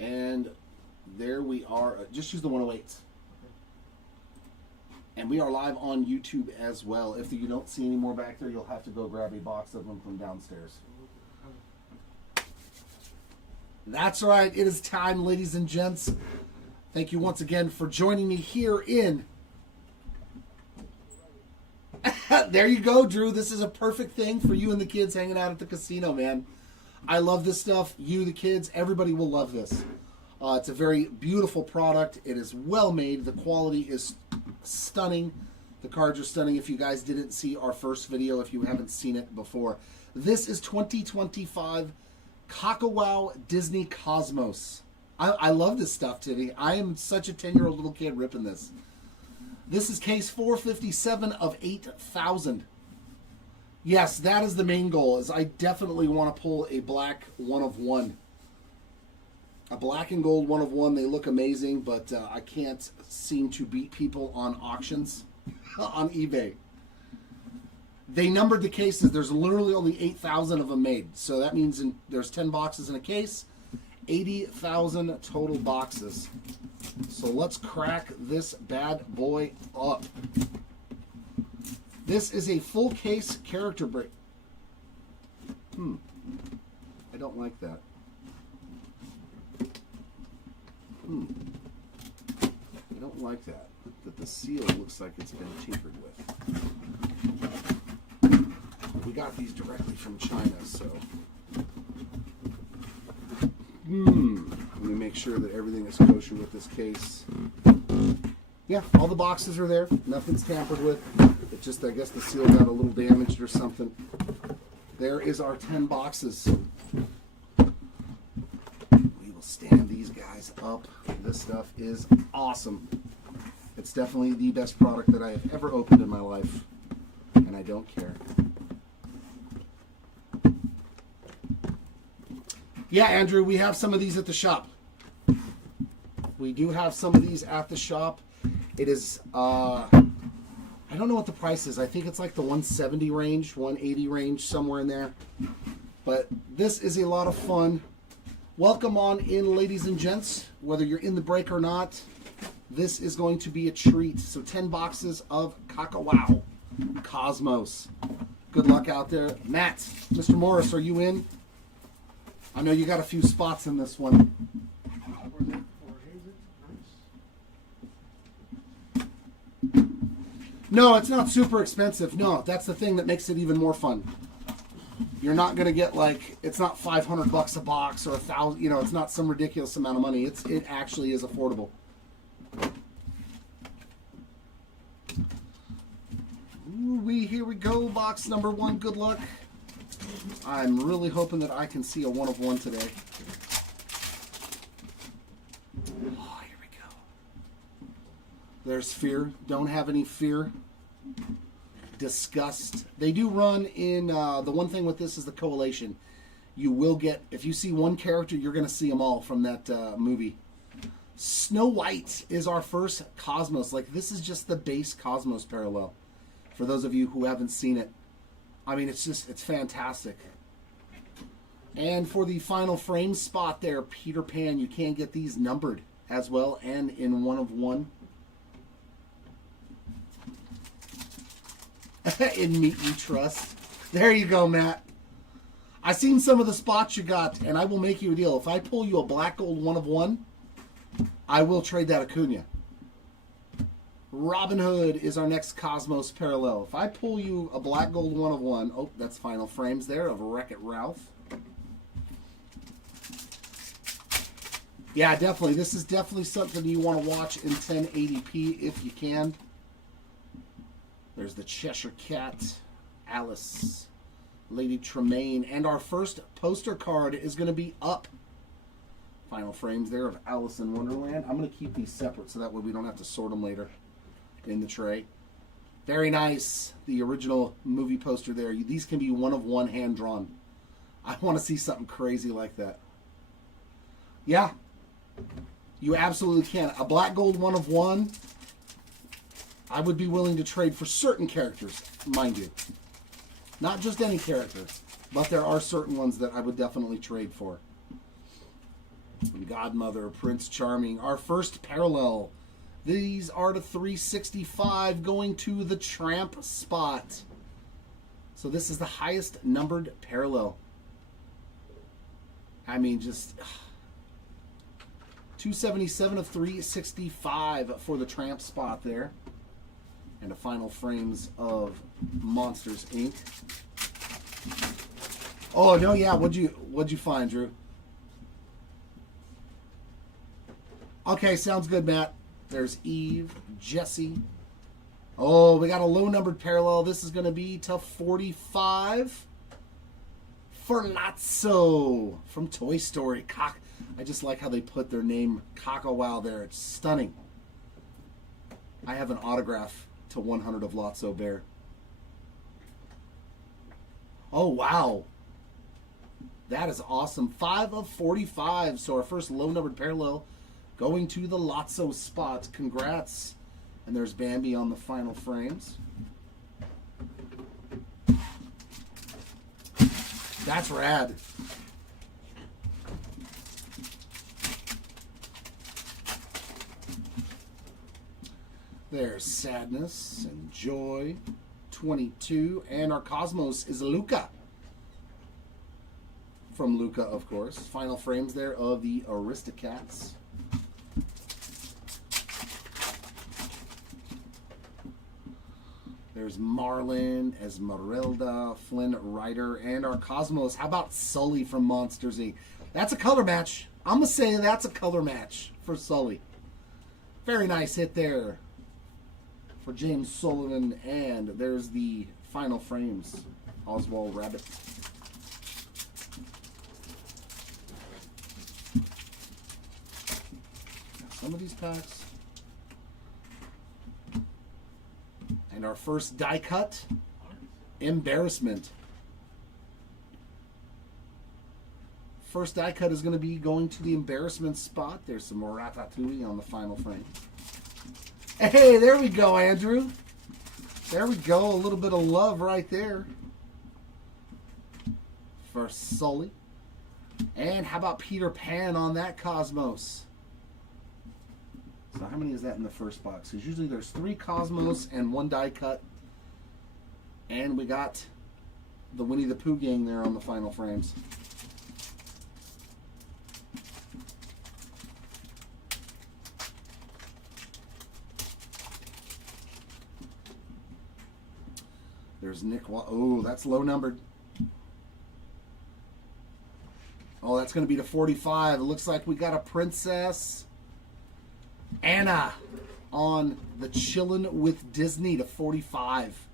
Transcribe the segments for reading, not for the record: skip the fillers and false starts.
And there we are. Just use the 108s. And we are live on YouTube as well. If you don't see any more back there, you'll have to go grab a box of them from downstairs. That's right. It is time, ladies and gents. Thank you once again for joining me here in... There you go, Drew. This is a perfect thing for you and the kids hanging out at the casino, man. I love this stuff. You, the kids, everybody will love this. It's a very beautiful product. It is well made. The quality is stunning. The cards are stunning. If you guys didn't see our first video, if you haven't seen it before, this is 2025 Kakawow Disney Cosmos. I love this stuff, Titty. I am such a 10-year-old little kid ripping this. This is case 457 of 8,000. Yes, that is the main goal. Is I definitely want to pull a black 1 of 1. A black and gold 1 of 1. They look amazing, but I can't seem to beat people on auctions on eBay. They numbered the cases. There's literally only 8,000 of them made. So that means there's 10 boxes in a case. 80,000 total boxes. So let's crack this bad boy up. This is a full case character break. I don't like that. I don't like that. That the seal looks like it's been tinkered with. We got these directly from China, so... Let me make sure that everything is kosher with this case. Yeah, all the boxes are there. Nothing's tampered with. It just, I guess the seal got a little damaged or something. There is our 10 boxes. We will stand these guys up. This stuff is awesome. It's definitely the best product that I have ever opened in my life. And I don't care. Yeah, Andrew, we have some of these at the shop. We do have some of these at the shop. It is, I don't know what the price is. I think it's like the 170 range, 180 range, somewhere in there. But this is a lot of fun. Welcome on in, ladies and gents. Whether you're in the break or not, this is going to be a treat. So 10 boxes of Kakawow Cosmos. Good luck out there. Matt, Mr. Morris, are you in? I know you got a few spots in this one. No, it's not super expensive. No, that's the thing that makes it even more fun. You're not going to get like, it's not $500 a box or $1,000, you know, it's not some ridiculous amount of money. It actually is affordable. Ooh, here we go, box number 1. Good luck. I'm really hoping that I can see a 1 of 1 today. Oh, here we go. There's fear. Don't have any fear. Disgust. They do run in, the one thing with this is the collation. You will get, if you see one character, you're going to see them all from that movie. Snow White is our first Cosmos. Like, this is just the base Cosmos parallel. For those of you who haven't seen it. I mean, it's fantastic. And for the final frame spot there, Peter Pan, you can get these numbered as well and in 1 of 1. In Meet You Trust. There you go, Matt. I seen some of the spots you got, and I will make you a deal. If I pull you a black gold 1 of 1, I will trade that Acuna. Robin Hood is our next Cosmos parallel. If I pull you a black gold 1 of 1, oh, that's final frames there of Wreck-It Ralph. Yeah, definitely. This is definitely something you want to watch in 1080p if you can. There's the Cheshire Cat, Alice, Lady Tremaine, and our first poster card is going to be up. Final frames there of Alice in Wonderland. I'm going to keep these separate so that way we don't have to sort them later in the tray. Very nice. The original movie poster there. These can be 1 of 1 hand drawn. I want to see something crazy like that. Yeah. You absolutely can. A black gold 1 of 1. I would be willing to trade for certain characters, mind you. Not just any character, but there are certain ones that I would definitely trade for. Godmother, Prince Charming. Our first parallel. These are to 365 going to the Tramp spot. So this is the highest numbered parallel. I mean, just 277 of 365 for the Tramp spot there. And the final frames of Monsters Inc. Oh no, yeah. What'd you find, Drew? Okay, sounds good, Matt. There's Eve, Jesse. Oh, we got a low numbered parallel. This is going to be to 45 for Lotso from Toy Story. I just like how they put their name Kakawow there. It's stunning. I have an autograph to 100 of Lotso Bear. Oh, wow. That is awesome. 5 of 45. So our first low numbered parallel going to the Lotso spot. Congrats. And there's Bambi on the final frames. That's rad. There's Sadness and Joy, 22. And our Cosmos is Luca. From Luca, of course. Final frames there of the Aristocats. There's Marlin, Esmeralda, Flynn Rider, and our Cosmos. How about Sully from Monsters Inc.? That's a color match. I'm going to say that's a color match for Sully. Very nice hit there for James Sullivan. And there's the final frames. Oswald Rabbit. Some of these packs. And our first die cut, Embarrassment. First die cut is going to be going to the Embarrassment spot. There's some more Ratatouille on the final frame. Hey, there we go, Andrew. There we go. A little bit of love right there for Sully. And how about Peter Pan on that Cosmos? So how many is that in the first box? Because usually there's 3 Cosmos and 1 die cut. And we got the Winnie the Pooh gang there on the final frames. There's Nick. Oh, that's low numbered. Oh, that's going to be to 45. It looks like we got a Princess Anna on the Chillin' with Disney to 45.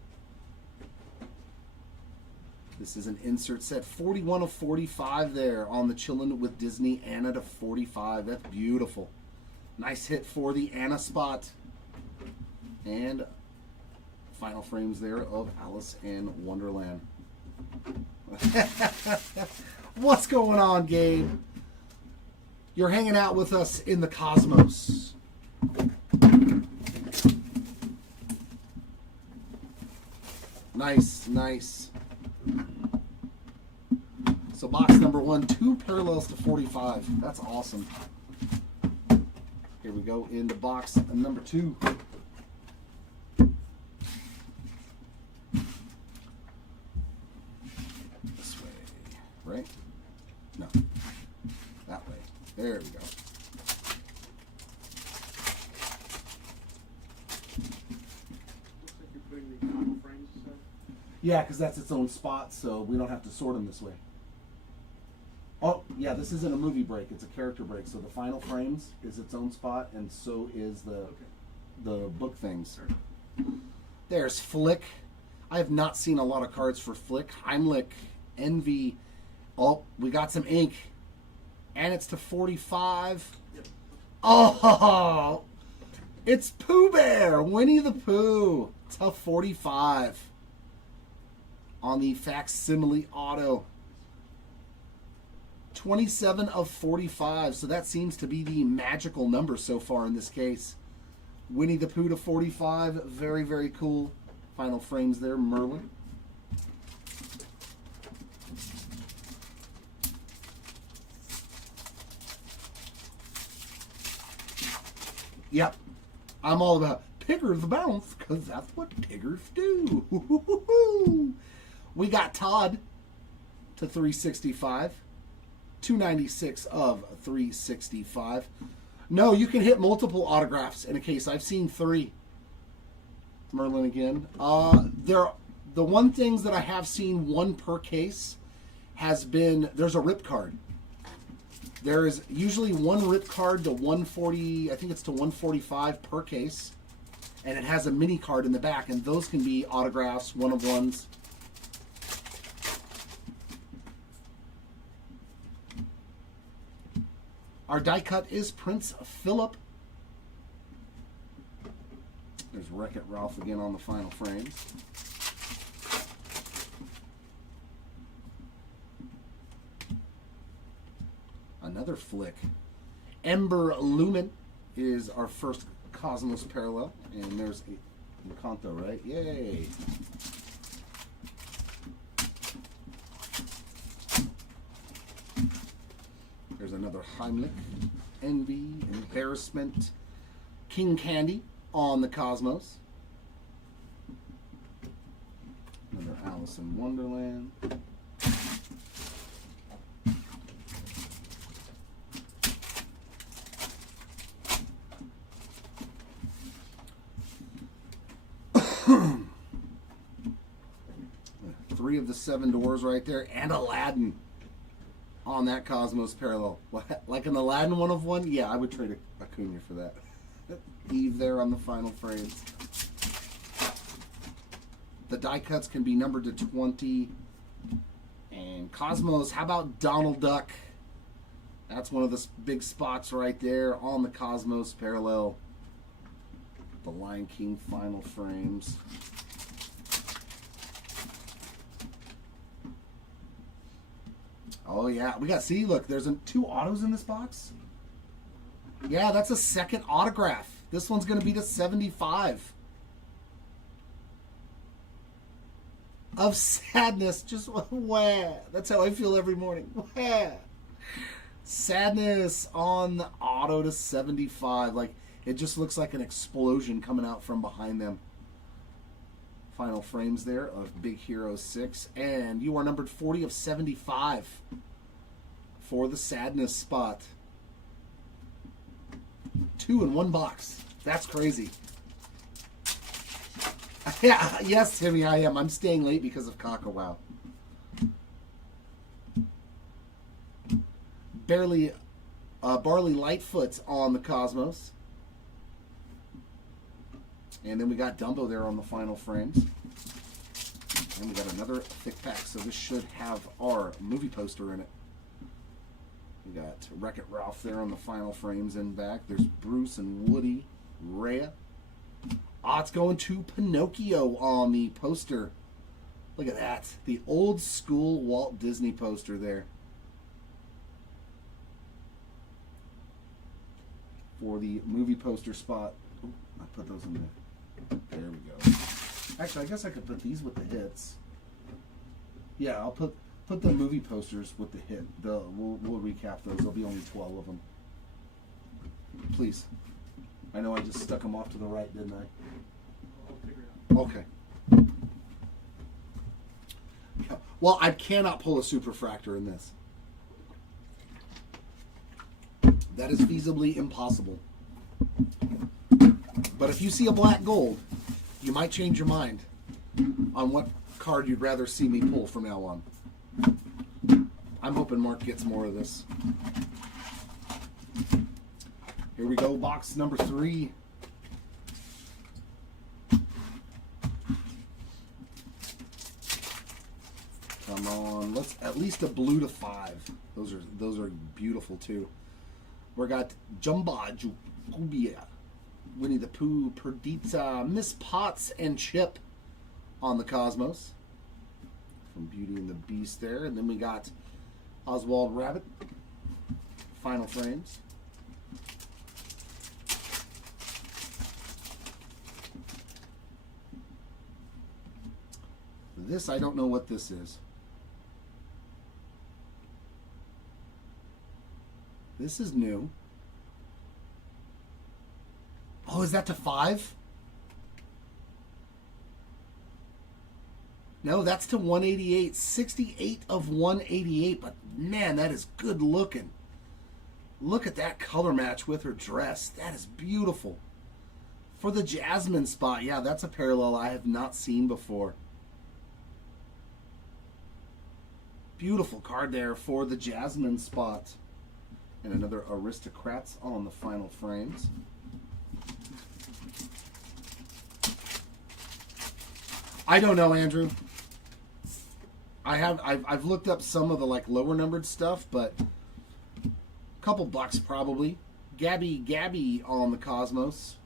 This is an insert set. 41 of 45 there on the Chillin' with Disney Anna to 45. That's beautiful. Nice hit for the Anna spot. And final frames there of Alice in Wonderland. What's going on, Gabe? You're hanging out with us in the Cosmos. Nice, nice. So box number 1, 2 parallels to 45. That's awesome. Here we go into box number 2. This way, right? No. That way. There we go. Yeah, because that's its own spot, so we don't have to sort them this way. Oh, yeah, this isn't a movie break. It's a character break. So the final frames is its own spot, and so is the book things. There's Flick. I have not seen a lot of cards for Flick. Heimlich, Envy. Oh, we got some ink. And it's to 45. Yep. Oh, it's Pooh Bear. Winnie the Pooh. To 45. On the facsimile auto. 27 of 45. So that seems to be the magical number so far in this case. Winnie the Pooh to 45. Very, very cool. Final frames there. Merlin. Yep. I'm all about piggers bounce because that's what piggers do. We got Todd to 365. 296 of 365. No, you can hit multiple autographs in a case. I've seen 3. Merlin again. The one things that I have seen 1 per case has been, there's a rip card. There is usually 1 rip card to 140, I think it's to 145 per case. And it has a mini card in the back, and those can be autographs, 1-of-1s. Our die cut is Prince Philip. There's Wreck-It Ralph again on the final frames. Another flick. Ember Lumen is our first Cosmos parallel. And there's a Encanto, right? Yay! There's another Heimlich, Envy, Embarrassment, King Candy on the Cosmos. Another Alice in Wonderland. Three of the 7 doors right there, and Aladdin on that Cosmos parallel. Like an Aladdin 1-of-1? Yeah, I would trade a Acuna for that. Eve there on the final frames. The die cuts can be numbered to 20. And Cosmos, how about Donald Duck? That's one of the big spots right there on the Cosmos parallel. The Lion King final frames. Oh yeah, we got, see, look, there's 2 autos in this box. Yeah, that's a second autograph. This one's going to be to 75. Of Sadness, just wah. That's how I feel every morning. Wah. Sadness on the auto to 75. Like, it just looks like an explosion coming out from behind them. Final frames there of Big Hero 6. And you are numbered 40 of 75 for the Sadness spot. 2 in 1 box. That's crazy. Yeah, yes, Timmy, I am. I'm staying late because of Kakawow. Barley Lightfoot on the Cosmos. And then we got Dumbo there on the final frames. And we got another thick pack, so this should have our movie poster in it. We got Wreck-It Ralph there on the final frames and back. There's Bruce and Woody, Rhea. Ah, it's going to Pinocchio on the poster. Look at that. The old school Walt Disney poster there. For the movie poster spot. Ooh, I put those in there. There we go. Actually, I guess I could put these with the hits. Yeah, I'll put the movie posters with the hit. We'll recap those. There'll be only 12 of them. Please. I know I just stuck them off to the right, didn't I? I'll figure it out. Okay. Well, I cannot pull a superfractor in this. That is feasibly impossible. But if you see a black gold, you might change your mind on what card you'd rather see me pull from now on. I'm hoping Mark gets more of this. Here we go, box number 3. Come on, let's at least a blue to 5. Those are beautiful too. We got Jumba Jukubia, Winnie the Pooh, Perdita, Miss Potts, and Chip on the Cosmos. From Beauty and the Beast there. And then we got Oswald Rabbit, final frames. This, I don't know what this is. This is new. Oh, is that to 5? No, that's to 188. 68 of 188. But man, that is good looking. Look at that color match with her dress. That is beautiful. For the Jasmine spot, yeah, that's a parallel I have not seen before. Beautiful card there for the Jasmine spot. And another Aristocrats on the final frames. I don't know, Andrew. I've looked up some of the like lower numbered stuff, but a couple bucks probably. Gabby on the Cosmos.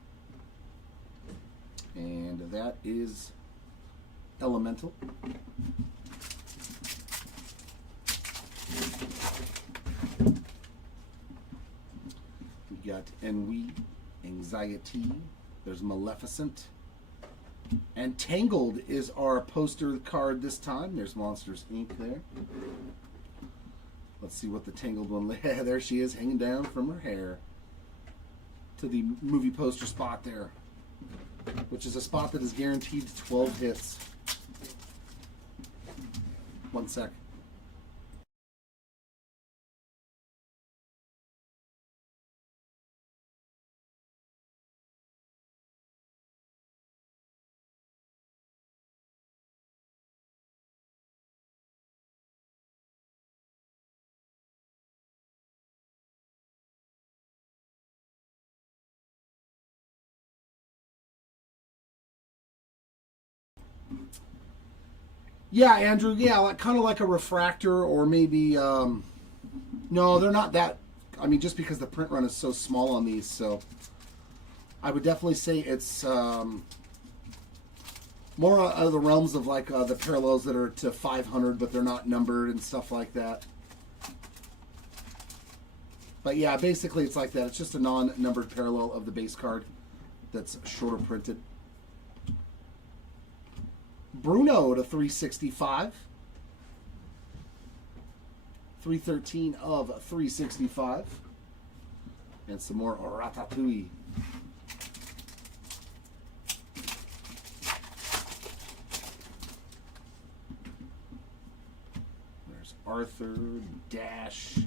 And that is Elemental. We got Ennui, Anxiety. There's Maleficent. And Tangled is our poster card this time. There's Monsters Inc. there. Let's see what the Tangled one... There she is, hanging down from her hair. To the movie poster spot there. Which is a spot that is guaranteed 12 hits. 1 sec. Yeah, Andrew. Yeah, like, kind of like a refractor, or maybe. No, they're not that. I mean, just because the print run is so small on these, so I would definitely say it's more out of the realms of like the parallels that are to 500, but they're not numbered and stuff like that. But yeah, basically it's like that. It's just a non-numbered parallel of the base card that's shorter printed. Bruno to 365. 313 of 365. And some more Ratatouille. There's Arthur, Dash,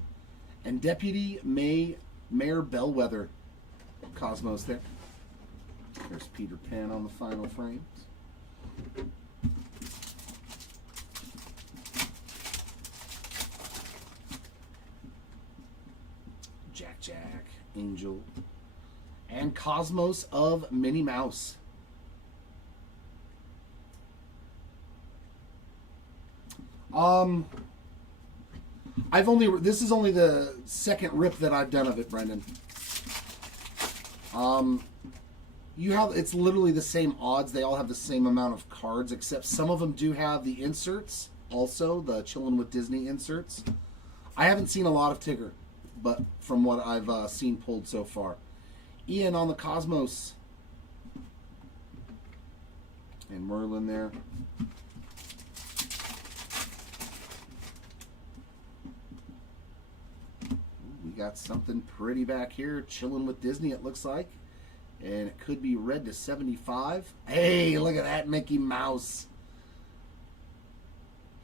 and Deputy Mayor Bellwether. Cosmos there. There's Peter Pan on the final frames. Jack, Angel, and Cosmos of Minnie Mouse. This is only the second rip that I've done of it, Brendan. It's literally the same odds. They all have the same amount of cards, except some of them do have the inserts, also the Chillin' with Disney inserts. I haven't seen a lot of Tigger, but from what I've seen pulled so far. Ian on the Cosmos. And Merlin there. We got something pretty back here. Chillin' with Disney, it looks like. And it could be red to 75. Hey, look at that Mickey Mouse.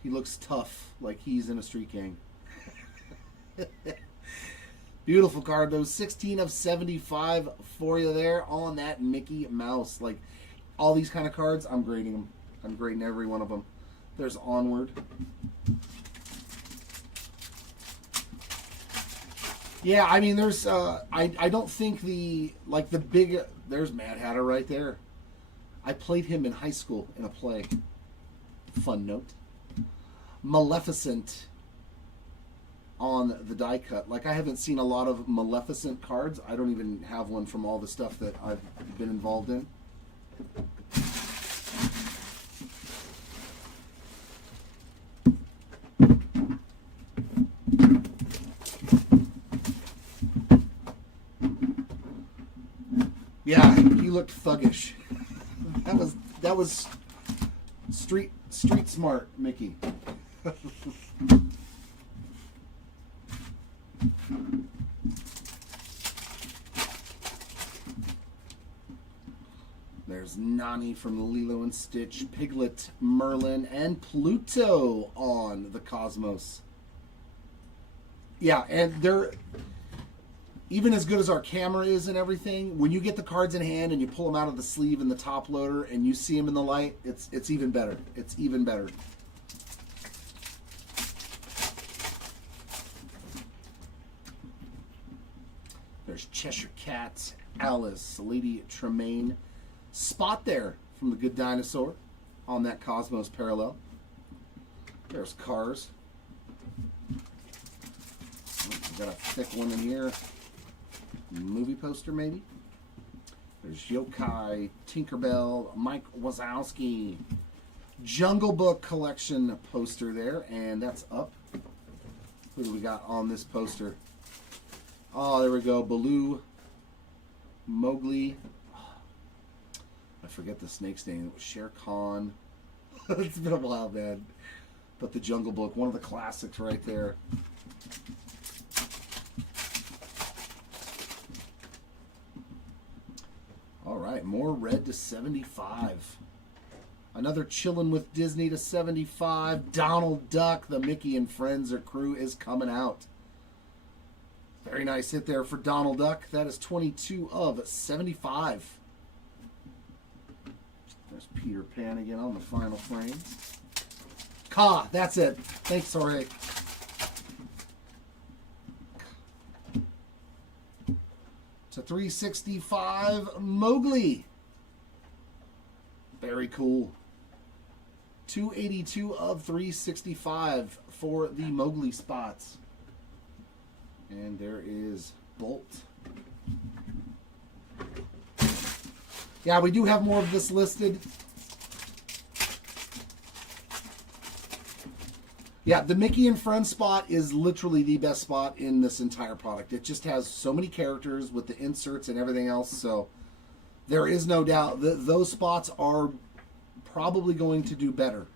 He looks tough, like he's in a street gang. Beautiful card, though. 16 of 75 for you there on that Mickey Mouse. Like, all these kind of cards, I'm grading them. I'm grading every one of them. There's Onward. Yeah, I mean, there's, I don't think there's Mad Hatter right there. I played him in high school in a play. Fun note. Maleficent on the die cut. Like, I haven't seen a lot of Maleficent cards. I don't even have one from all the stuff that I've been involved in. Yeah, he looked thuggish. That was street smart, Mickey. There's Nani from Lilo and Stitch, Piglet, Merlin, and Pluto on the Cosmos. Yeah, and they're even as good as our camera is and everything. When you get the cards in hand and you pull them out of the sleeve in the top loader and you see them in the light, it's even better. It's even better. There's Cheshire Cat, Alice, Lady Tremaine. Spot there from The Good Dinosaur on that Cosmos parallel. There's Cars. Got a thick one in here. Movie poster maybe. There's Yokai, Tinkerbell, Mike Wazowski. Jungle Book collection poster there, and that's up. Who do we got on this poster? Oh, there we go. Baloo, Mowgli. I forget the snake's name. It was Shere Khan. It's been a while, man. But the Jungle Book, one of the classics right there. All right, more red to 75. Another Chillin' with Disney to 75. Donald Duck, the Mickey and Friends or crew is coming out. Very nice hit there for Donald Duck. That is 22 of 75. There's Peter Pan again on the final frame. Ka, that's it. Thanks, Jorge. To 365, Mowgli. Very cool. 282 of 365 for the Mowgli spots. And there is Bolt. Yeah, we do have more of this listed. Yeah, the Mickey and Friends spot is literally the best spot in this entire product. It just has so many characters with the inserts and everything else. So there is no doubt that those spots are probably going to do better.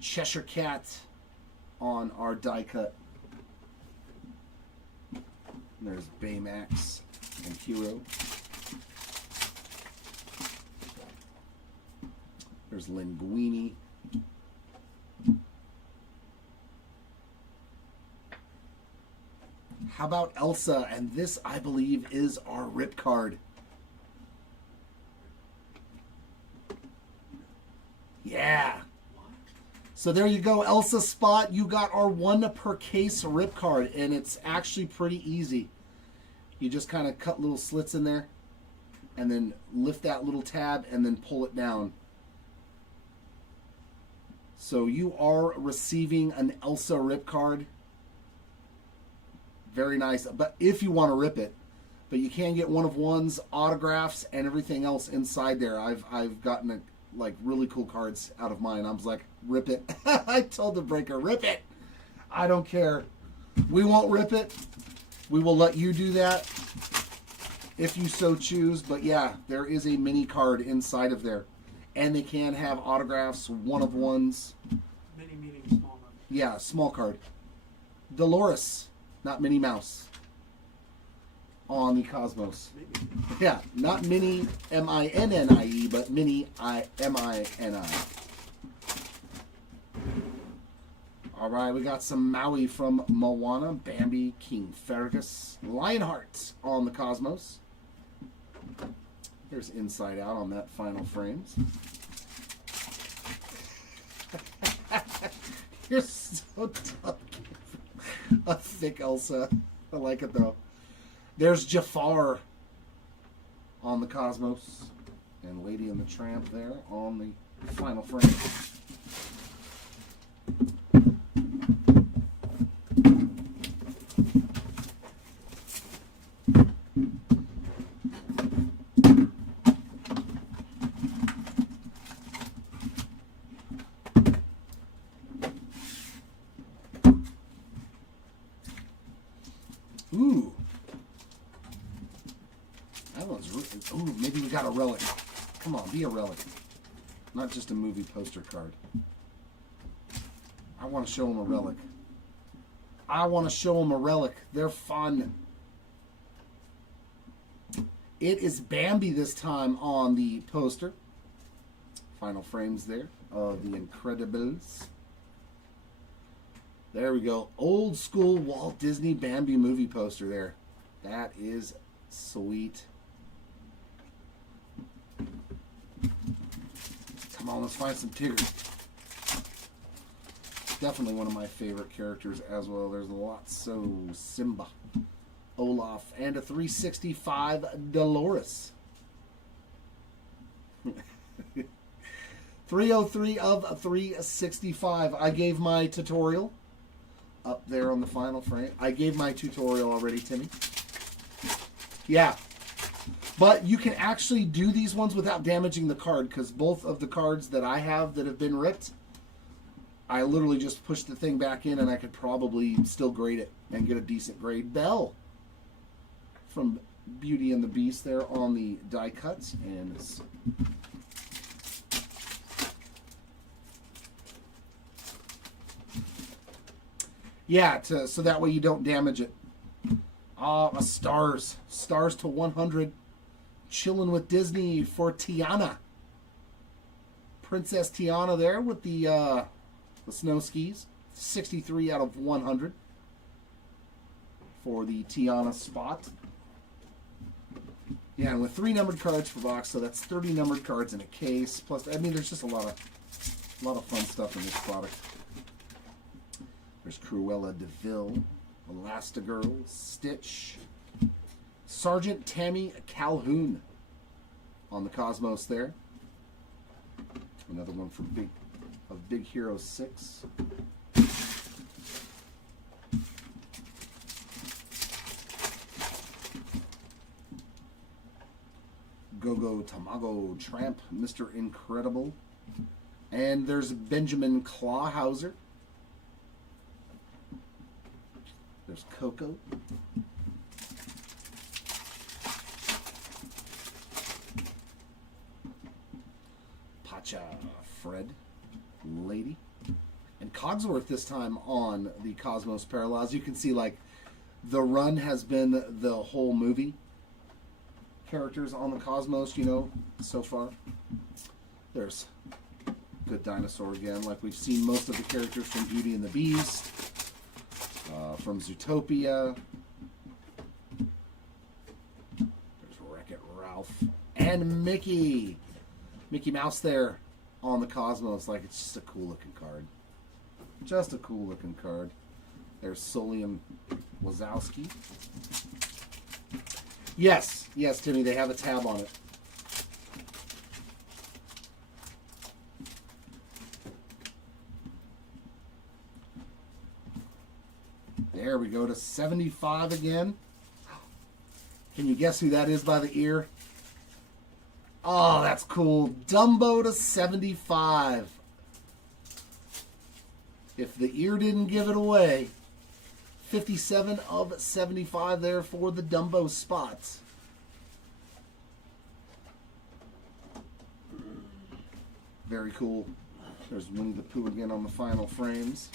Cheshire Cat on our die cut. There's Baymax and Hero. There's Linguini. How about Elsa? And this, I believe, is our rip card. Yeah. So there you go, Elsa spot. You got our 1 per case rip card, and it's actually pretty easy. You just kind of cut little slits in there, and then lift that little tab, and then pull it down. So you are receiving an Elsa rip card. Very nice. But if you want to rip it, but you can get one of ones, autographs, and everything else inside there. I've gotten like really cool cards out of mine. I was like, rip it. I told the breaker, rip it. I don't care. We won't rip it. We will let you do that if you so choose. But yeah, there is a mini card inside of there. And they can have autographs, one of ones. Mini meaning small number. Yeah, small card. Dolores, not Minnie Mouse. On the Cosmos. Maybe. Yeah, not Minnie M-I-N-N-I-E, but Minnie M-I-N-I. All right, we got some Maui from Moana, Bambi, King Fergus, Lionheart on the Cosmos. Here's Inside Out on that final frames. You're so tough. A thick Elsa. I like it though. There's Jafar on the Cosmos. And Lady and the Tramp there on the final frame. Ooh. That one's ooh, maybe we got a relic. Come on, be a relic. Not just a movie poster card. I want to show them a relic. I want to show them a relic. They're fun. It is Bambi this time on the poster. Final frames there of The Incredibles. There we go. Old school Walt Disney Bambi movie poster there. That is sweet. Come on, let's find some Tigger. Definitely one of my favorite characters as well. There's a lot. So, Simba, Olaf, and a 365 Dolores. 303 of 365. I gave my tutorial up there on the final frame. I gave my tutorial already, Timmy. Yeah. But you can actually do these ones without damaging the card, because both of the cards that I have that have been ripped, I literally just push the thing back in and I could probably still grade it and get a decent grade. Belle from Beauty and the Beast there on the die cuts. And yeah, so that way you don't damage it. Stars. Stars to 100. Chilling with Disney for Tiana. Princess Tiana there with the snow skis. 63 out of 100 for the Tiana spot. Yeah, and with 3 numbered cards per box, so that's 30 numbered cards in a case. Plus, I mean, there's just a lot of fun stuff in this product. There's Cruella de Vil, Elastigirl, Stitch, Sergeant Tammy Calhoun on the Cosmos there. Another one from Big Hero 6. Go-Go Tamago Tramp, Mr. Incredible. And there's Benjamin Clawhauser. There's Coco. Pacha Fred, Lady. And Cogsworth this time on the Cosmos Parallel. As you can see, like, the run has been the whole movie. Characters on the Cosmos, you know, so far. There's Good Dinosaur again. Like, we've seen most of the characters from Beauty and the Beast. From Zootopia. There's Wreck-It Ralph. And Mickey. Mickey Mouse there on the Cosmos. Like, it's just a cool looking card. Just a cool looking card. There's Solium Wazowski. Yes, Timmy, they have a tab on it. There we go to 75 again. Can you guess who that is by the ear? Oh, that's cool. Dumbo to 75. If the ear didn't give it away. 57 of 75 there for the Dumbo spots. Very cool. There's Winnie the Pooh again on the final frames.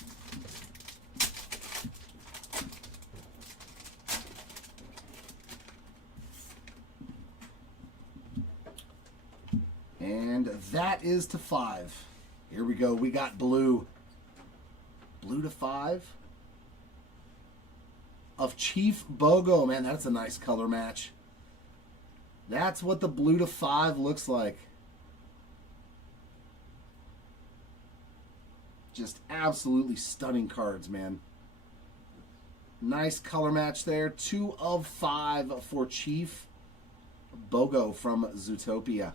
And that is to 5. Here we go. We got blue. Blue to 5. Of Chief Bogo. Man, that's a nice color match. That's what the blue to 5 looks like. Just absolutely stunning cards, man. Nice color match there. 2 of 5 for Chief Bogo from Zootopia.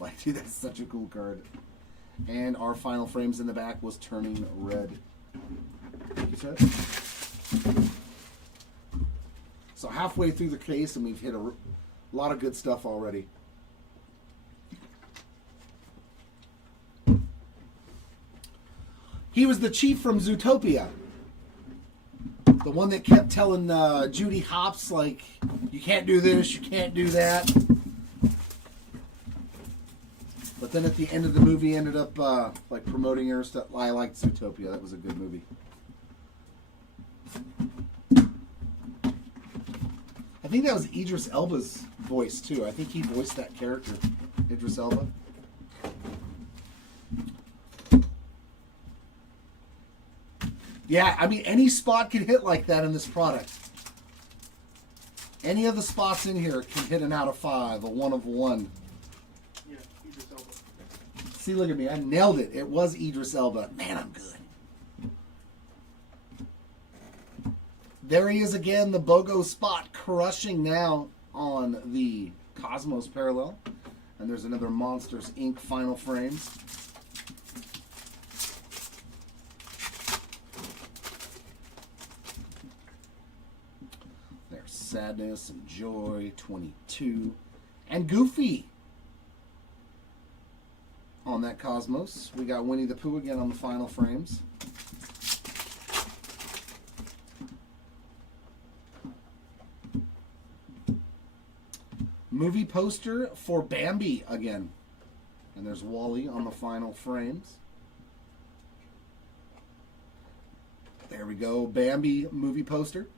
Like, dude, that's such a cool card. And our final frames in the back was turning red. Thank you, sir. So halfway through the case, and we've hit a lot of good stuff already. He was the chief from Zootopia. The one that kept telling Judy Hopps, like, you can't do this, you can't do that. But then at the end of the movie, ended up like promoting her stuff. I liked Zootopia. That was a good movie. I think that was Idris Elba's voice too. I think he voiced that character, Idris Elba. Yeah, I mean, any spot can hit like that in this product. Any of the spots in here can hit an out of 5, a 1 of 1. Yeah, Idris Elba. See, look at me. I nailed it. It was Idris Elba. Man, I'm good. There he is again, the BOGO spot, crushing now on the Cosmos parallel. And there's another Monsters, Inc. Final Frames. There's Sadness and Joy, 22. And Goofy on that Cosmos. We got Winnie the Pooh again on the Final Frames. Movie poster for Bambi again. And there's Wall-E on the Final Frames. There we go. Bambi movie poster.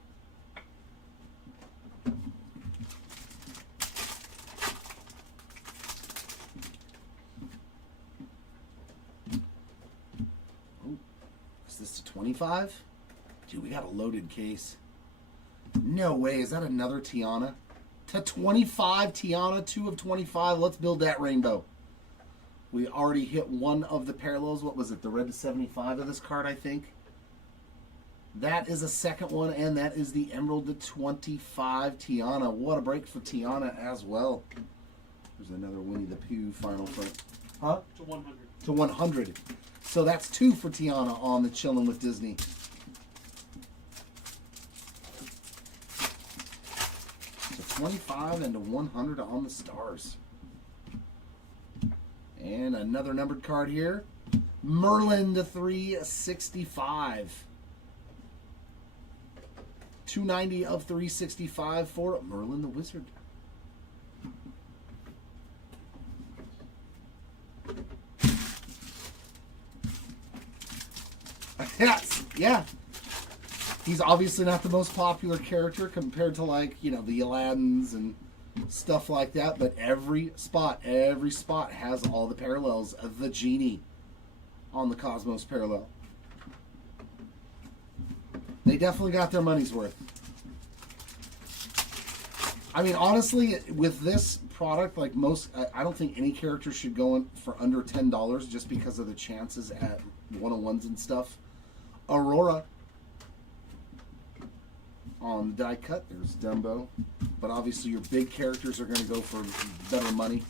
Oh, is this to 25? Dude, we got a loaded case. No way. Is that another Tiana? To 25, Tiana, 2 of 25. Let's build that rainbow. We already hit one of the parallels. What was it? The red to 75 of this card, I think. That is a second one, and that is the emerald to 25 Tiana. What a break for Tiana as well. There's another Winnie the Pooh final frame. Huh? To 100. To 100. So that's 2 for Tiana on the Chillin' with Disney. To 25 and to 100 on the stars. And another numbered card here. Merlin to 365. 290 of 365 for Merlin the Wizard. Yes, yeah. He's obviously not the most popular character compared to, like, you know, the Aladdins and stuff like that, but every spot has all the parallels of the genie on the Cosmos parallel. They definitely got their money's worth. I mean, honestly, with this product, like most, I don't think any character should go in for under $10 just because of the chances at 101s and stuff. Aurora on the die cut. There's Dumbo. But obviously your big characters are going to go for better money.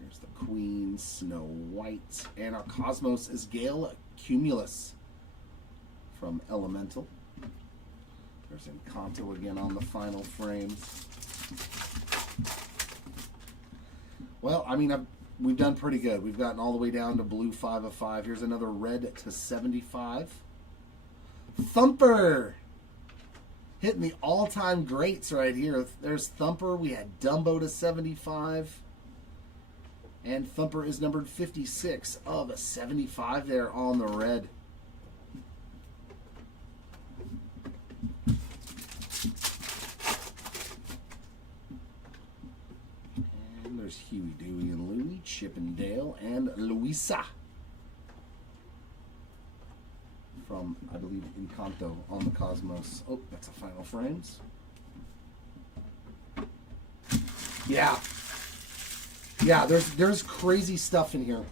There's the Queen, Snow White. And our Cosmos is Gale Cumulus from Elemental. There's Encanto again on the final frames. Well, I mean, we've done pretty good. We've gotten all the way down to blue 5 of 5. Here's another red to 75. Thumper! Hitting the all-time greats right here. There's Thumper. We had Dumbo to 75. And Thumper is numbered 56 of 75 there on the red. And there's Huey, Dewey, and Louie, Chip and Dale, and Louisa from, I believe, Encanto on the Cosmos. Oh, that's a final frames. Yeah. Yeah, there's crazy stuff in here.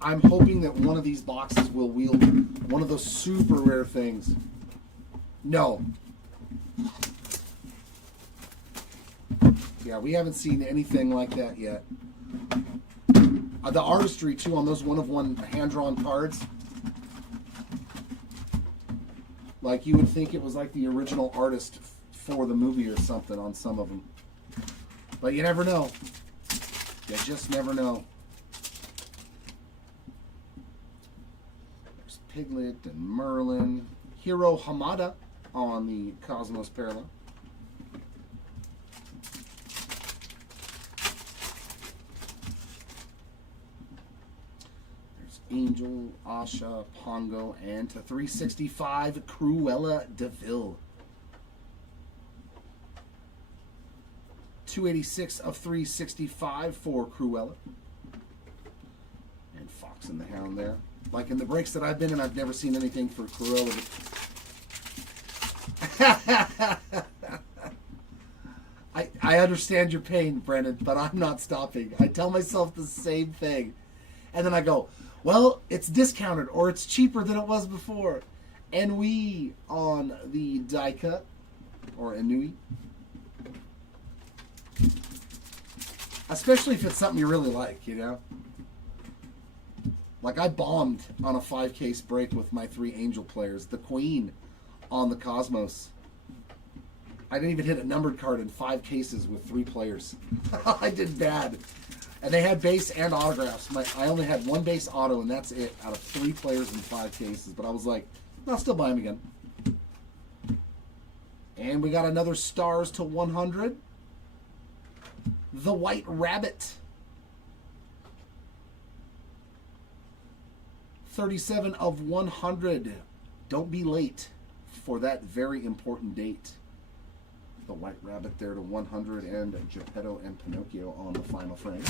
I'm hoping that one of these boxes will wield one of those super rare things. No. Yeah, we haven't seen anything like that yet. The artistry, too, on those one-of-one hand-drawn cards. Like, you would think it was like the original artist for the movie or something on some of them. But you never know. You just never know. There's Piglet and Merlin. Hiro Hamada on the Cosmos parallel. There's Angel, Asha, Pongo, and to 365, Cruella DeVille. 286 of 365 for Cruella. And Fox and the Hound there. Like in the breaks that I've been in, I've never seen anything for Cruella. I understand your pain, Brennan, but I'm not stopping. I tell myself the same thing. And then I go, well, it's discounted or it's cheaper than it was before. And we on the die cut or Inui. Especially if it's something you really like, you know? Like I bombed on a 5-case break with my 3 Angel players. The Queen on the Cosmos. I didn't even hit a numbered card in 5 cases with 3 players. I did bad. And they had base and autographs. I only had 1 base auto, and that's it out of 3 players in 5 cases. But I was like, I'll still buy them again. And we got another stars to 100. The White Rabbit. 37 of 100. Don't be late for that very important date. The White Rabbit there to 100, and Geppetto and Pinocchio on the final frame.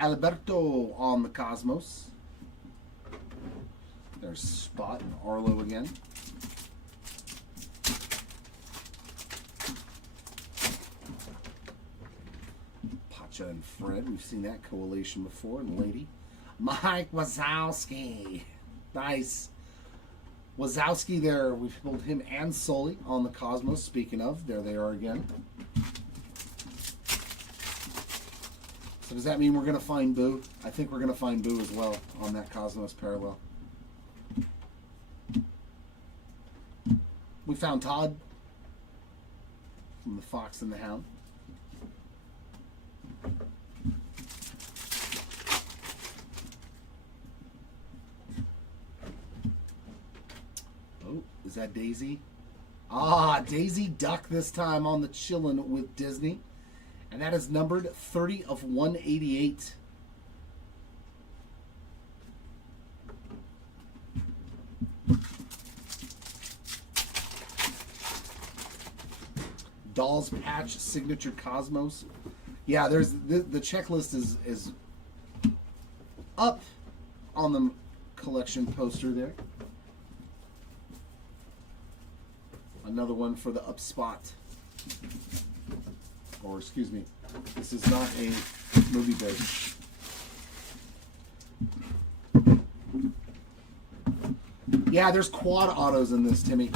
Alberto on the Cosmos. There's Spot and Arlo again. Pacha and Fred, we've seen that coalition before. And Lady. Mike Wazowski. Nice. Wazowski there, we've pulled him and Sully on the Cosmos. Speaking of, there they are again. So does that mean we're going to find Boo? I think we're going to find Boo as well on that Cosmos parallel. We found Todd from the Fox and the Hound. Oh, is that Daisy? Ah, Daisy Duck this time on the Chillin' with Disney. And that is numbered 30 of 188. Dolls Patch Signature Cosmos. Yeah, there's the checklist is up on the collection poster there. Another one for the up spot. Or excuse me, this is not a movie base. Yeah, there's quad autos in this, Timmy.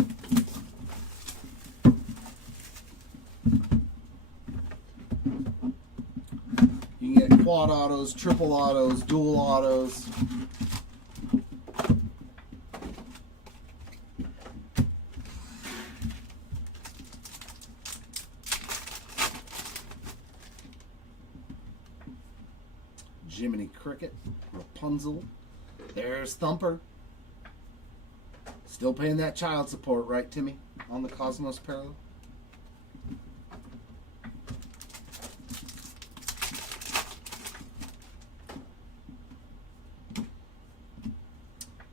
You can get quad autos, triple autos, dual autos. Jiminy Cricket, Rapunzel. There's Thumper. Still paying that child support, right, Timmy? On the Cosmos parallel.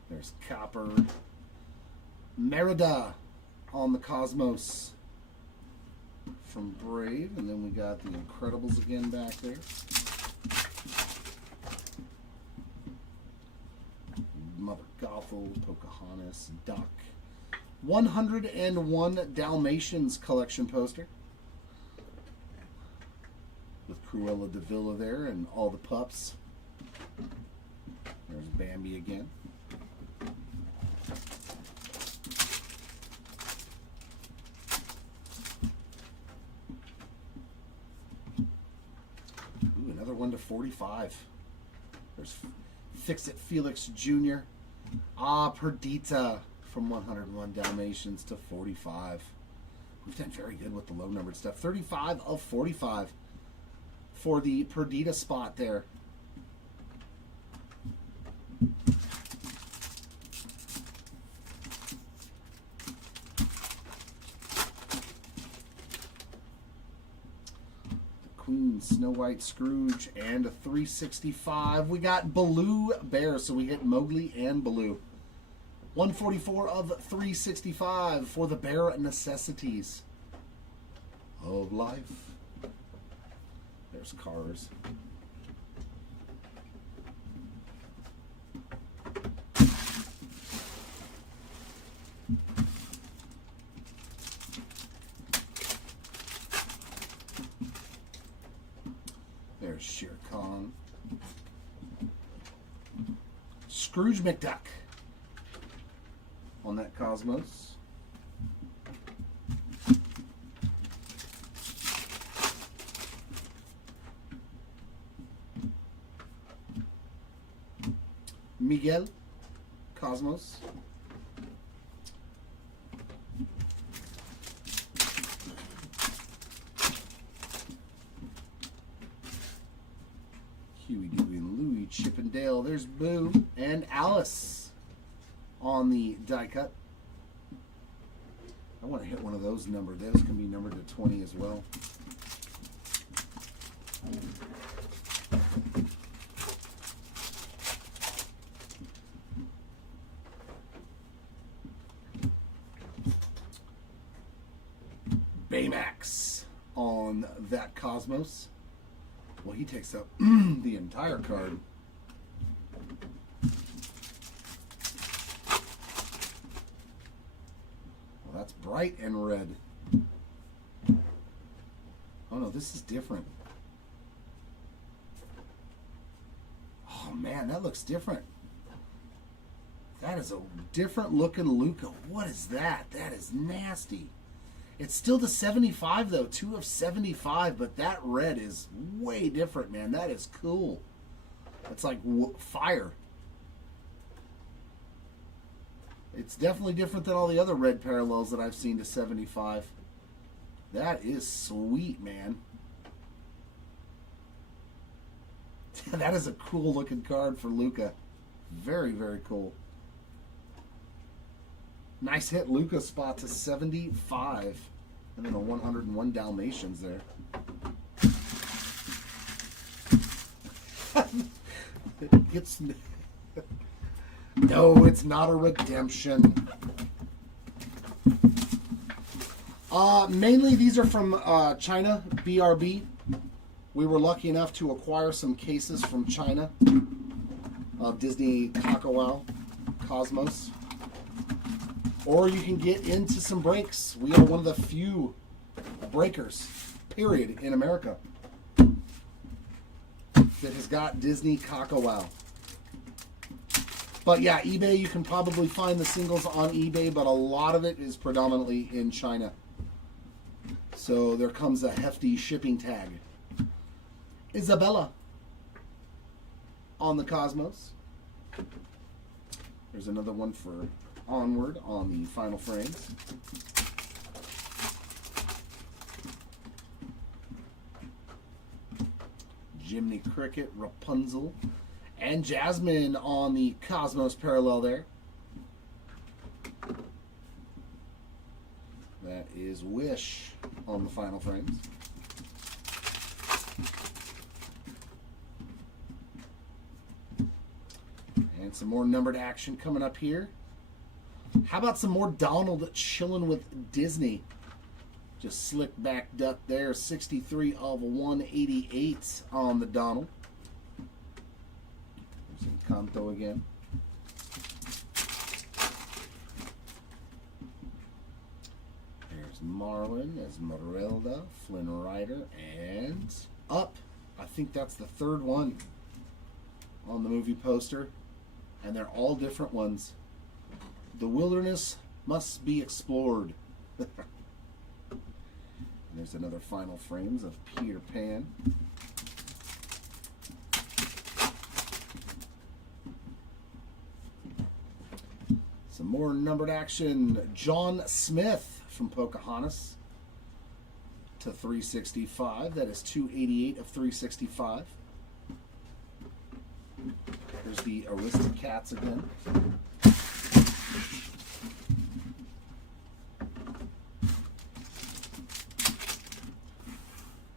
There's Copper. Merida on the Cosmos from Brave. And then we got the Incredibles again back there. Mother Gothel, Pocahontas, Duck. 101 Dalmatians collection poster. With Cruella de Vil there and all the pups. There's Bambi again. Ooh, another one to 45. There's Fix-It Felix Jr. Ah, Perdita from 101 Dalmatians to 45. We've done very good with the low numbered stuff. 35 of 45 for the Perdita spot there. Queen, Snow White, Scrooge, and a 365. We got Baloo Bear, so we hit Mowgli and Baloo. 144 of 365 for the bare necessities of life. There's Cars. There's Shere Khan. Scrooge McDuck on that Cosmos. Miguel Cosmos. Huey, Dewey, and Louie, Chip and Dale. There's Boo and Alice on the die cut. I want to hit one of those numbered. Those can be numbered to 20 as well. Baymax on that Cosmos. Well, he takes up the entire card. Well, that's bright and red. Oh no, this is different. Oh man, that looks different. That is a different looking Luca. What is that? That is nasty. It's still the 75 though, 2 of 75, but that red is way different, man. That is cool. It's like fire. It's definitely different than all the other red parallels that I've seen to 75. That is sweet, man. That is a cool looking card for Luca. Very, very cool. Nice hit Luca spot to 75. And then a 101 Dalmatians there. It's no, it's not a redemption. Mainly these are from China, BRB. We were lucky enough to acquire some cases from China of Disney Kakawow Cosmos. Or you can get into some breaks. We are one of the few breakers, period, in America that has got Disney Kakawow. But yeah, eBay, you can probably find the singles on eBay, but a lot of it is predominantly in China. So there comes a hefty shipping tag. Isabella on the Cosmos. There's another one for Onward on the final frames. Jiminy Cricket, Rapunzel, and Jasmine on the Cosmos parallel there. That is Wish on the final frames. And some more numbered action coming up here. How about some more Donald chilling with Disney? Just slick back duck there. 63 of 188 on the Donald. There's Encanto again. There's Marlin, Esmeralda, Flynn Rider, and Up. I think that's the third one on the movie poster. And they're all different ones. The wilderness must be explored. There's another final frames of Peter Pan. Some more numbered action. John Smith from Pocahontas to 365. That is 288 of 365. There's the Aristocats again.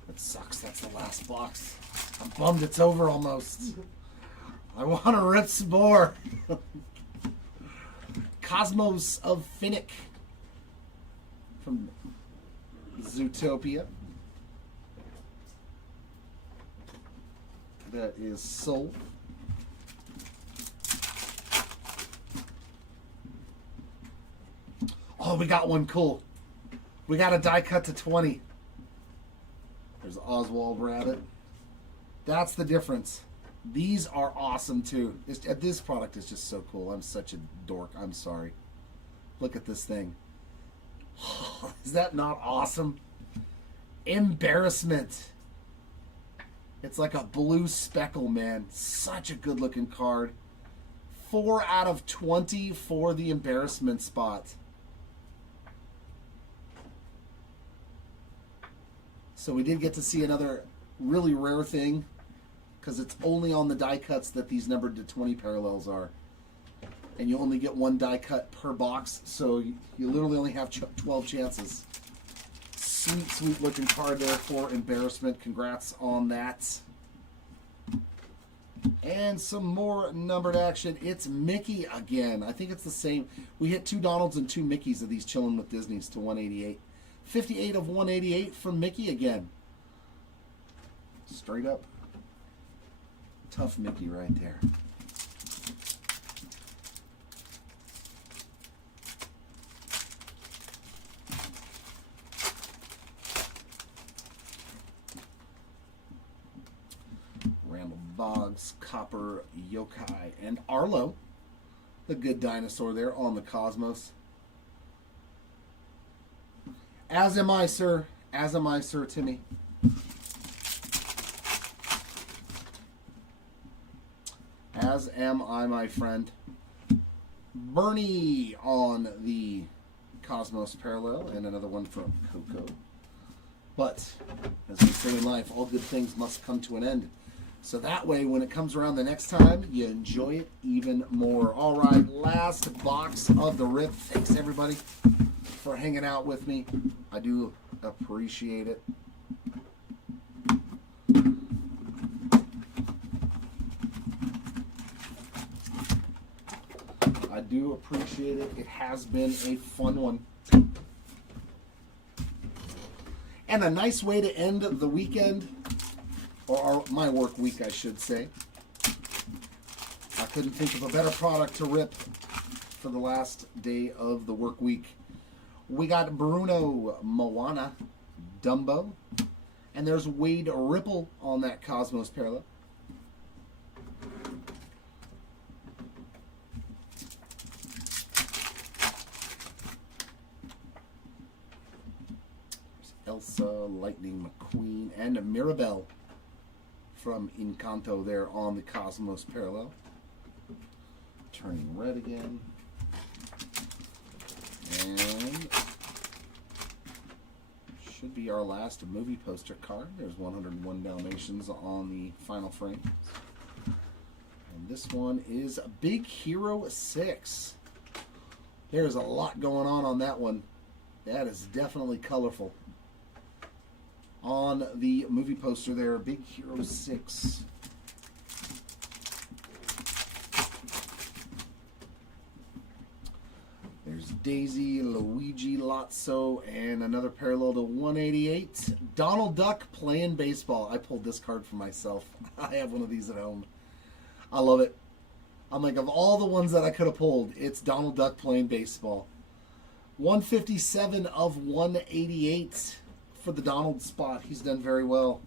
It sucks That's the last box. I'm bummed it's over almost. I want to rip some more. Cosmos of Finnick from Zootopia. That is sold. Oh, we got one cool. We got a die cut to 20. There's Oswald Rabbit. That's the difference. These are awesome too. This product is just so cool. I'm such a dork. I'm sorry. Look at this thing. Is that not awesome? Embarrassment. It's like a blue speckle, man. Such a good looking card. 4 out of 20 for the embarrassment spot. So we did get to see another really rare thing, because it's only on the die cuts that these numbered to 20 parallels are. And you only get one die cut per box, so you literally only have 12 chances. Sweet, sweet looking card there for embarrassment. Congrats on that. And some more numbered action. It's Mickey again. I think it's the same. We hit 2 Donalds and 2 Mickeys of these Chillin' with Disneys to 188. 58 of 188 from Mickey again. Straight up. Tough Mickey right there. Randall Boggs, Copper, Yokai, and Arlo. The good dinosaur there on the Cosmos. As am I, sir. As am I, Sir Timmy. As am I, my friend. Bernie on the Cosmos Parallel, and another one from Coco. But, as we say in life, all good things must come to an end. So that way, when it comes around the next time, you enjoy it even more. All right, last box of the rip. Thanks, everybody, for hanging out with me. I do appreciate it. I do appreciate it. It has been a fun one. And a nice way to end the weekend, or my work week, I should say. I couldn't think of a better product to rip for the last day of the work week. We got Bruno Moana, Dumbo, and there's Wade Ripple on that Cosmos Parallel. There's Elsa, Lightning McQueen, and Mirabelle from Encanto there on the Cosmos Parallel. Turning red again. And should be our last movie poster card. There's 101 Dalmatians on the final frame. And this one is Big Hero 6. There's a lot going on that one. That is definitely colorful. On the movie poster there, Big Hero 6. There's Daisy, Luigi, Lotso, and another parallel to 188. Donald Duck playing baseball. I pulled this card for myself. I have one of these at home. I love it. I'm like, of all the ones that I could have pulled, it's Donald Duck playing baseball. 157 of 188 for the Donald spot. He's done very well.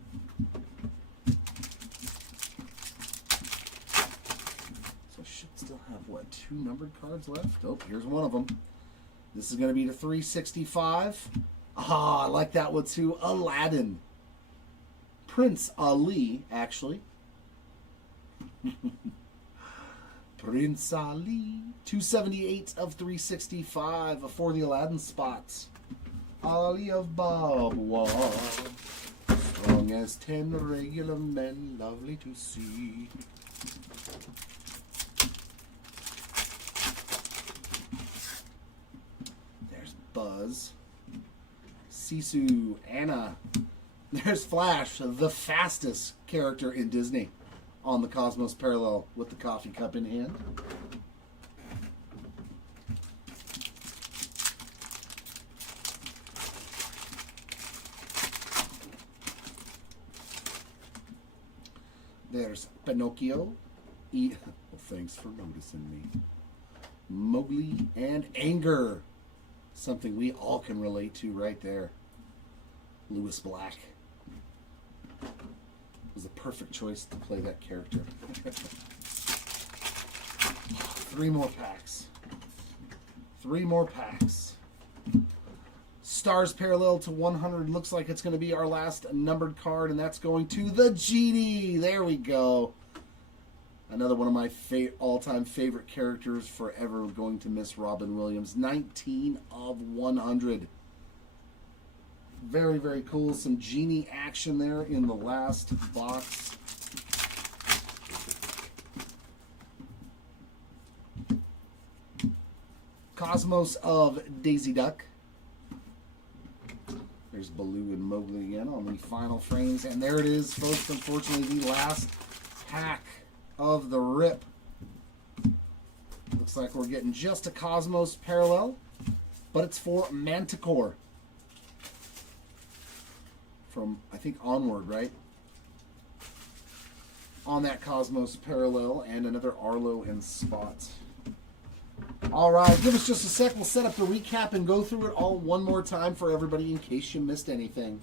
Still have, what, 2 numbered cards left? Oh, here's one of them. This is going to be the 365. Ah, I like that one too. Aladdin. Prince Ali, actually. Prince Ali. 278 of 365 for the Aladdin spots. Ali of Babwa. Strong as 10 regular men, lovely to see. Buzz, Sisu, Anna, There's Flash, the fastest character in Disney, on the Cosmos Parallel with the coffee cup in hand. There's Pinocchio. Well, thanks for noticing me. Mowgli and Anger. Something we all can relate to right there. Lewis Black was the perfect choice to play that character. 3 more packs. 3 more packs. Stars Parallel to 100. Looks like it's going to be our last numbered card, and that's going to the Genie. There we go. Another one of my all-time favorite characters, forever going to miss Robin Williams. 19 of 100. Very, very cool. Some Genie action there in the last box. Cosmos of Daisy Duck. There's Baloo and Mowgli again on the final frames. And there it is, folks. Unfortunately, the last pack of the rip. Looks like we're getting just a Cosmos Parallel, but it's for Manticore. From, I think, Onward, right? On that Cosmos Parallel, and another Arlo and Spot. All right, give us just a sec. We'll set up the recap and go through it all one more time for everybody in case you missed anything.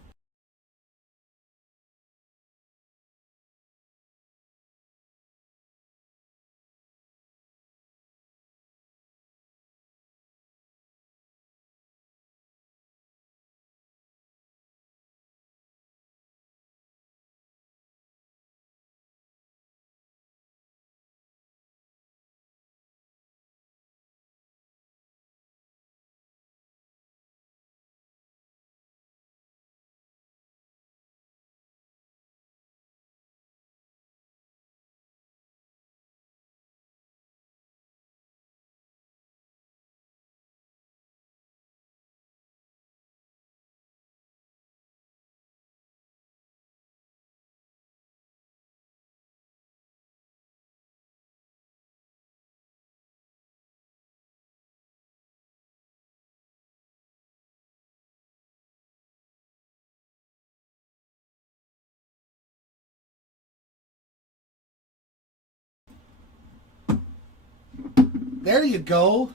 There you go.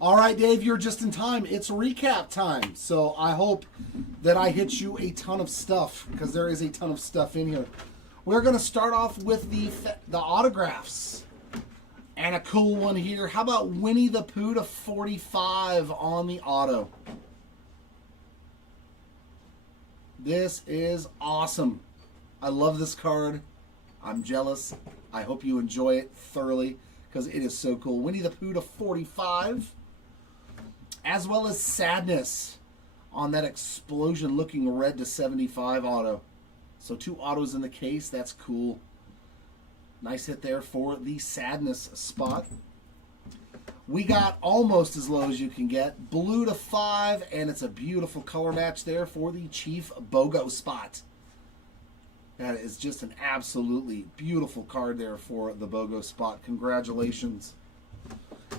All right, Dave, you're just in time. It's recap time. So I hope that I hit you a ton of stuff, because there is a ton of stuff in here. We're going to start off with the autographs. And a cool one here. How about Winnie the Pooh to 45 on the auto? This is awesome. I love this card. I'm jealous. I hope you enjoy it thoroughly, because it is so cool. Winnie the Pooh to 45. As well as Sadness on that explosion looking red to 75 auto. So 2 autos in the case. That's cool. Nice hit there for the Sadness spot. We got almost as low as you can get. Blue to 5, and it's a beautiful color match there for the Chief BOGO spot. That is just an absolutely beautiful card there for the BOGO spot. Congratulations.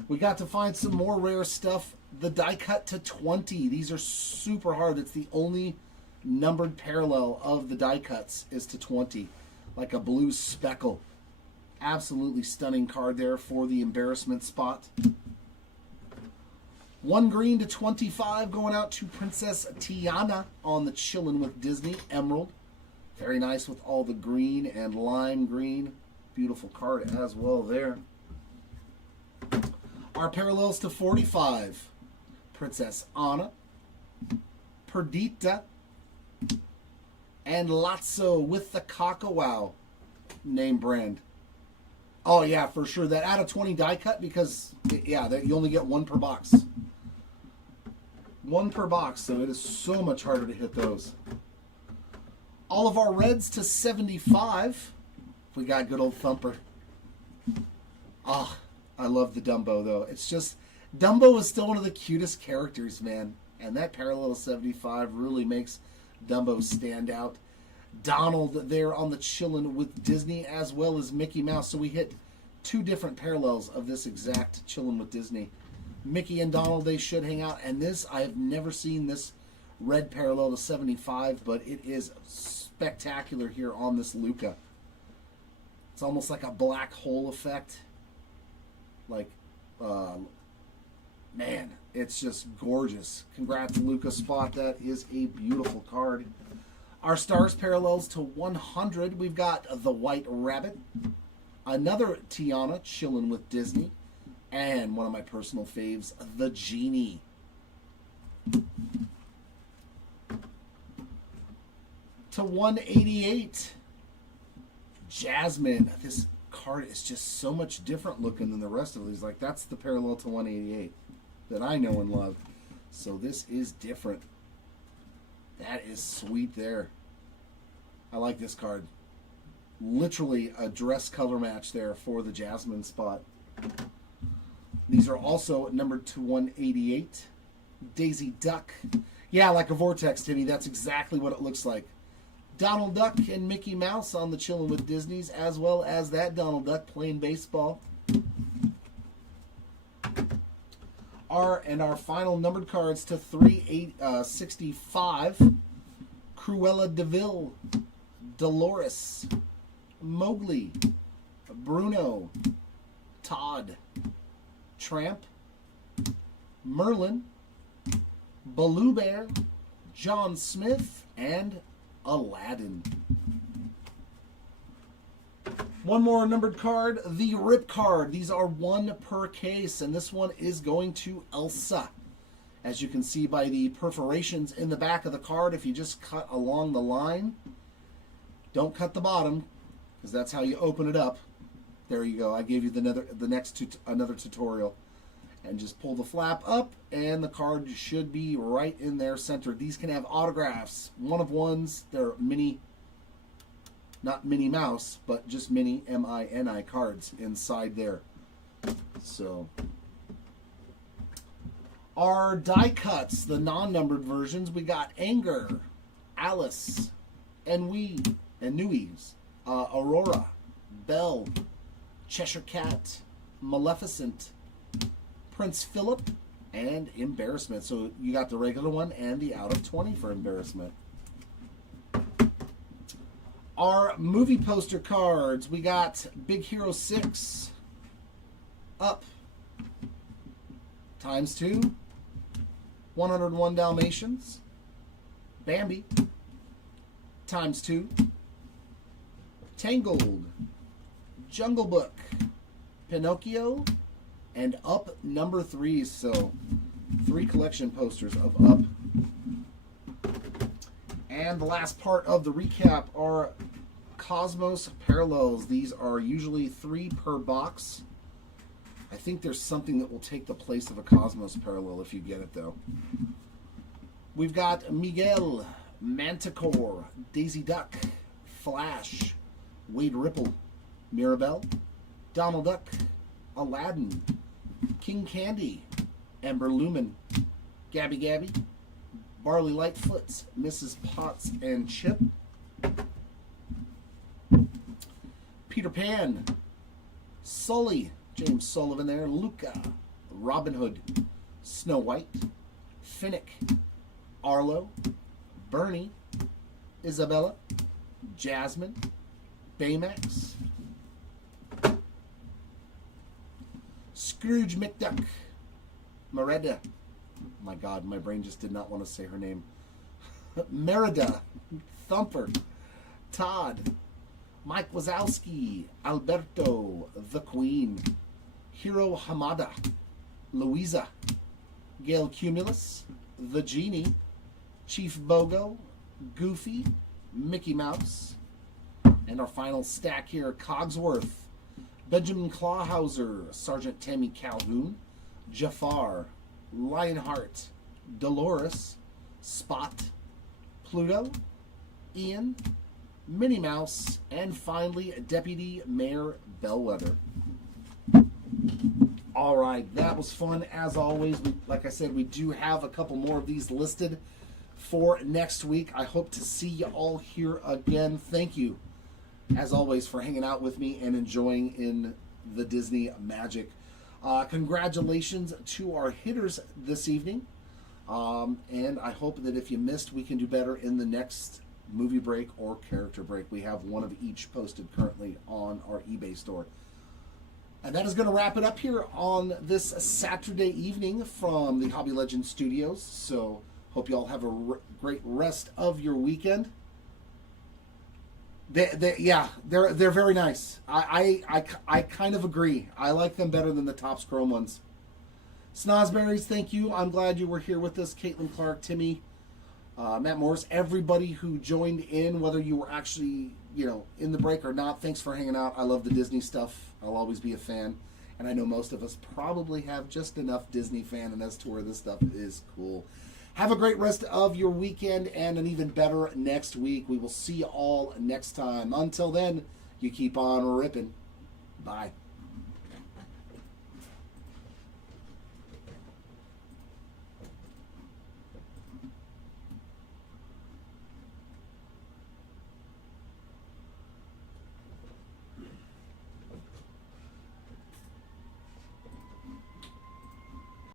We got to find some more rare stuff. The die cut to 20. These are super hard. It's the only numbered parallel of the die cuts is to 20. Like a blue speckle. Absolutely stunning card there for the embarrassment spot. 1 green to 25 going out to Princess Tiana on the Chillin' with Disney Emerald. Very nice with all the green and lime green. Beautiful card as well there. Our parallels to 45. Princess Anna, Perdita, and Lotso with the Kakawow name brand. Oh, yeah, for sure. That out of 20 die cut because, yeah, you only get 1 per box. 1 per box, so it is so much harder to hit those. All of our reds to 75. We got good old Thumper. Ah, I love the Dumbo, though. It's just, Dumbo is still one of the cutest characters, man. And that parallel to 75 really makes Dumbo standout. Donald there on the Chillin' with Disney, as well as Mickey Mouse. So we hit two different parallels of this exact Chillin' with Disney. Mickey and Donald, they should hang out. And this, I have never seen this red parallel to 75, but it is spectacular here on this Luca. It's almost like a black hole effect. Like, man, it's just gorgeous. Congrats, Luca Spot. That is a beautiful card. Our stars parallels to 100. We've got the White Rabbit, another Tiana, Chillin' with Disney, and one of my personal faves, the Genie. To 188, Jasmine. This card is just so much different looking than the rest of these. Like, that's the parallel to 188 that I know and love. So this is different. That is sweet there. I like this card. Literally a dress color match there for the Jasmine spot. These are also numbered to 188. Daisy Duck. Yeah, like a vortex, Timmy. That's exactly what it looks like. Donald Duck and Mickey Mouse on the Chillin' with Disney's, as well as that Donald Duck playing baseball. Our final numbered cards to 365. Cruella de Vil, Dolores, Mowgli, Bruno, Todd, Tramp, Merlin, Baloo Bear, John Smith, and Aladdin. One more numbered card, the Rip card. These are one per case, and this one is going to Elsa. As you can see by the perforations in the back of the card, if you just cut along the line, don't cut the bottom, because that's how you open it up. There you go. I gave you another tutorial. And just pull the flap up, and the card should be right in there centered. These can have autographs, one of ones. They're mini, not Minnie Mouse, but just mini M-I-N-I cards inside there. So, our die cuts, the non-numbered versions, we got Anger, Alice, Ennui, Aurora, Belle, Cheshire Cat, Maleficent, Prince Philip, and Embarrassment. So you got the regular one and the out of 20 for Embarrassment. Our movie poster cards, we got Big Hero 6, Up, ×2, 101 Dalmatians, Bambi, ×2, Tangled, Jungle Book, Pinocchio, and Up #3. So 3 collection posters of Up. And the last part of the recap are Cosmos Parallels. These are usually 3 per box. I think there's something that will take the place of a Cosmos Parallel if you get it, though. We've got Miguel, Manticore, Daisy Duck, Flash, Wade Ripple, Mirabelle, Donald Duck, Aladdin, King Candy, Amber Lumen, Gabby Gabby, Barley Lightfoot, Mrs. Potts and Chip, Peter Pan, Sully, James Sullivan there, Luca, Robin Hood, Snow White, Finnick, Arlo, Bernie, Isabella, Jasmine, Baymax, Scrooge McDuck, Merida. My God, my brain just did not want to say her name. Merida, Thumper, Todd, Mike Wazowski, Alberto, the Queen, Hiro Hamada, Louisa, Gail Cumulus, the Genie, Chief Bogo, Goofy, Mickey Mouse, and our final stack here, Cogsworth, Benjamin Clawhauser, Sergeant Tammy Calhoun, Jafar, Lionheart, Dolores, Spot, Pluto, Ian, Minnie Mouse, and finally Deputy Mayor Bellwether. All right, that was fun as always. Like I said, we do have a couple more of these listed for next week. I hope to see you all here again. Thank you, as always, for hanging out with me and enjoying in the Disney magic. Congratulations to our hitters this evening. And I hope that if you missed, we can do better in the next movie break or character break. We have one of each posted currently on our eBay store. And that is going to wrap it up here on this Saturday evening from the Hobby Legends Studios. So hope you all have a great rest of your weekend. They're very nice. I kind of agree. I like them better than the Topps Chrome ones. Snozberries, thank you. I'm glad you were here with us. Caitlin Clark, Timmy, Matt Morris, everybody who joined in, whether you were actually, in the break or not, thanks for hanging out. I love the Disney stuff. I'll always be a fan. And I know most of us probably have just enough Disney fan in us to where this stuff is cool. Have a great rest of your weekend and an even better next week. We will see you all next time. Until then, you keep on ripping. Bye.